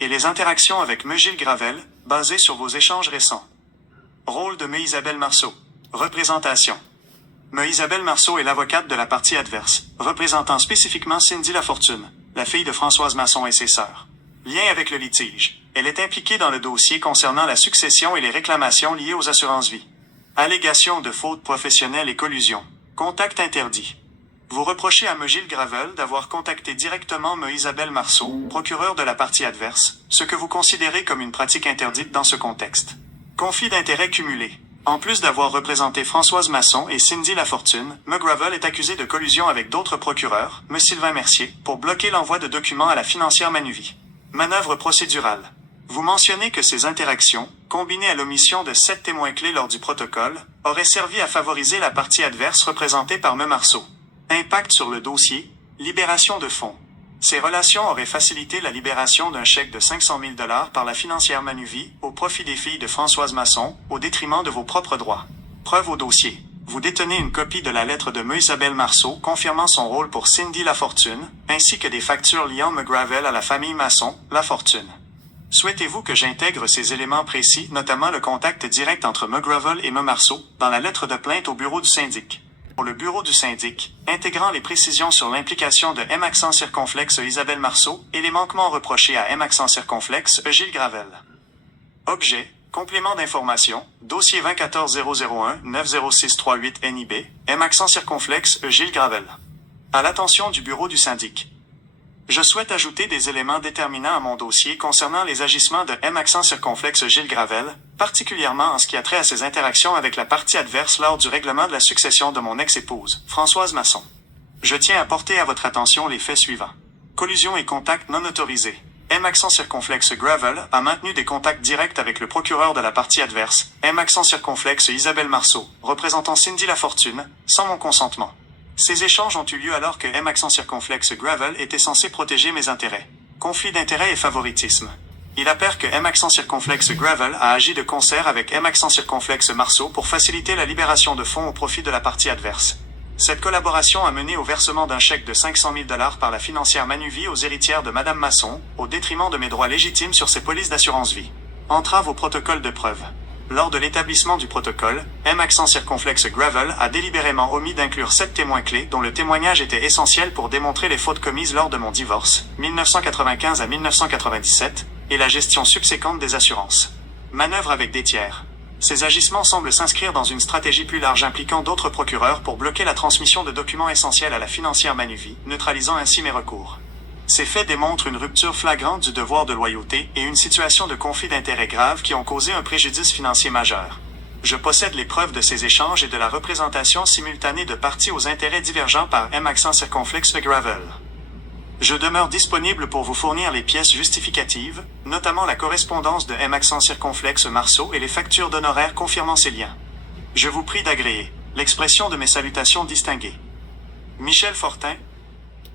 et les interactions avec me Gilles Gravel, basées sur vos échanges récents. Rôle de me Isabelle Marceau. Représentation. Me Isabelle Marceau est l'avocate de la partie adverse, représentant spécifiquement Cindy Lafortune, la fille de Françoise Masson et ses sœurs. Lien avec le litige. Elle est impliquée dans le dossier concernant la succession et les réclamations liées aux assurances-vie. Allégations de faute professionnelle et collusion. Contact interdit. Vous reprochez à me Gilles Gravel d'avoir contacté directement me Isabelle Marceau, procureur de la partie adverse, ce que vous considérez comme une pratique interdite dans ce contexte. Conflit d'intérêts cumulé. En plus d'avoir représenté Françoise Masson et Cindy Lafortune, me Gravel est accusé de collusion avec d'autres procureurs, me Sylvain Mercier, pour bloquer l'envoi de documents à la financière Manuvie. Manœuvre procédurale. Vous mentionnez que ces interactions, combinées à l'omission de 7 témoins clés lors du protocole, auraient servi à favoriser la partie adverse représentée par me Marceau. Impact sur le dossier, libération de fonds. Ces relations auraient facilité la libération d'un chèque de 500 000 $ par la financière Manuvie, au profit des filles de Françoise Masson, au détriment de vos propres droits. Preuve au dossier. Vous détenez une copie de la lettre de me Isabelle Marceau confirmant son rôle pour Cindy Lafortune, ainsi que des factures liant me Gravel à la famille Masson, Lafortune. Souhaitez-vous que j'intègre ces éléments précis, notamment le contact direct entre me Gravel et me Marceau, dans la lettre de plainte au bureau du syndic? Pour le bureau du syndic, intégrant les précisions sur l'implication de M accent circonflexe Isabelle Marceau et les manquements reprochés à M accent circonflexe Gilles Gravel. Objet, complément d'information, dossier 24140190638 NIB, M accent circonflexe Gilles Gravel. À l'attention du bureau du syndic. Je souhaite ajouter des éléments déterminants à mon dossier concernant les agissements de M accent circonflexe Gilles Gravel, particulièrement en ce qui a trait à ses interactions avec la partie adverse lors du règlement de la succession de mon ex-épouse, Françoise Masson. Je tiens à porter à votre attention les faits suivants. Collusion et contact non autorisés. M accent circonflexe Gravel a maintenu des contacts directs avec le procureur de la partie adverse, M accent circonflexe Isabelle Marceau, représentant Cindy Lafortune, sans mon consentement. Ces échanges ont eu lieu alors que M accent circonflexe Gravel était censé protéger mes intérêts. Conflit d'intérêts et favoritisme. Il apparaît que M accent circonflexe Gravel a agi de concert avec M accent circonflexe Marceau pour faciliter la libération de fonds au profit de la partie adverse. Cette collaboration a mené au versement d'un chèque de 500 000 $ par la financière Manuvie aux héritières de Madame Masson, au détriment de mes droits légitimes sur ses polices d'assurance-vie. Entrave au protocole de preuve. Lors de l'établissement du protocole, M accent circonflexe Gravel a délibérément omis d'inclure 7 témoins clés dont le témoignage était essentiel pour démontrer les fautes commises lors de mon divorce, 1995 à 1997, et la gestion subséquente des assurances. Manœuvre avec des tiers. Ces agissements semblent s'inscrire dans une stratégie plus large impliquant d'autres procureurs pour bloquer la transmission de documents essentiels à la financière Manuvie, neutralisant ainsi mes recours. Ces faits démontrent une rupture flagrante du devoir de loyauté et une situation de conflit d'intérêts grave qui ont causé un préjudice financier majeur. Je possède les preuves de ces échanges et de la représentation simultanée de parties aux intérêts divergents par M accent circonflexe Gravel. Je demeure disponible pour vous fournir les pièces justificatives, notamment la correspondance de M accent circonflexe Marceau et les factures d'honoraires confirmant ces liens. Je vous prie d'agréer l'expression de mes salutations distinguées. Michel Fortin.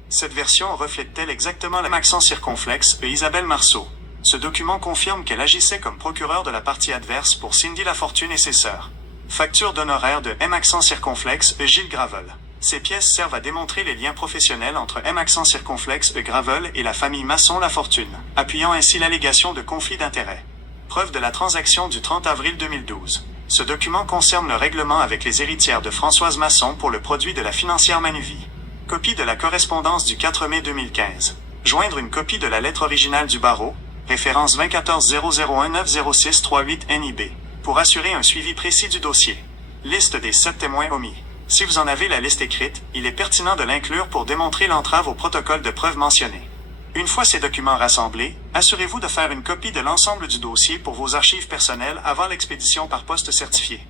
Cette version reflète-t-elle exactement M accent circonflexe et Isabelle Marceau? Ce document confirme qu'elle agissait comme procureur de la partie adverse pour Cindy Lafortune et ses sœurs. Facture d'honoraires de M accent circonflexe et Gilles Gravel. Ces pièces servent à démontrer les liens professionnels entre M accent circonflexe et Gravel et la famille Masson Lafortune, appuyant ainsi l'allégation de conflit d'intérêts. Preuve de la transaction du 30 avril 2012. Ce document concerne le règlement avec les héritières de Françoise Masson pour le produit de la financière Manuvie. Copie de la correspondance du 4 mai 2015. Joindre une copie de la lettre originale du barreau, référence 24140190638 NIB, pour assurer un suivi précis du dossier. Liste des 7 témoins omis. Si vous en avez la liste écrite, il est pertinent de l'inclure pour démontrer l'entrave au protocole de preuve mentionné. Une fois ces documents rassemblés, assurez-vous de faire une copie de l'ensemble du dossier pour vos archives personnelles avant l'expédition par poste certifié.